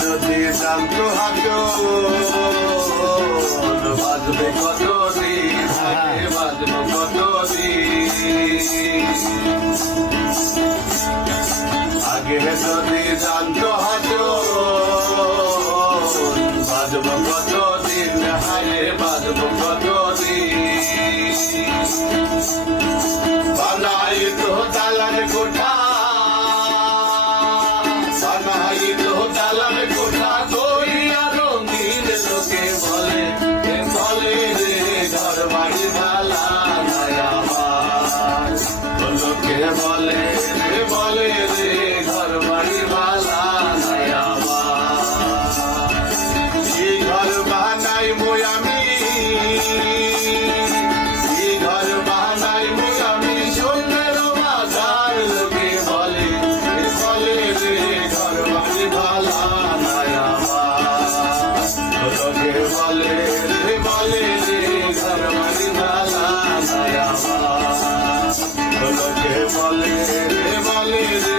যদি জানতো হাতো বাজবে কতদিন, বাজবো কতদিন। আগে যদি জানতো হাতো বাজবো কতদিন, হায় বাজবো কতদিন। বানাই তো দালান কোঠা, বানাই তো দালান কোঠা কইয়া রঙিন, লোকে বলে বলে রে ঘর বাড়ি ভালা নাই আমার। লোকে বলে রে ঘর বাড়ি ভালা নাই আমার। এই ঘর বানাই মই আমি, এই ঘর বানাই মই আমি, সোনার বাজার লোকে বলে রে ঘর বাড়ি ভালা নাই আমার। লোকে বলে রে ঘর বাড়ি ভালা নাই আমার। লোকে বলে রে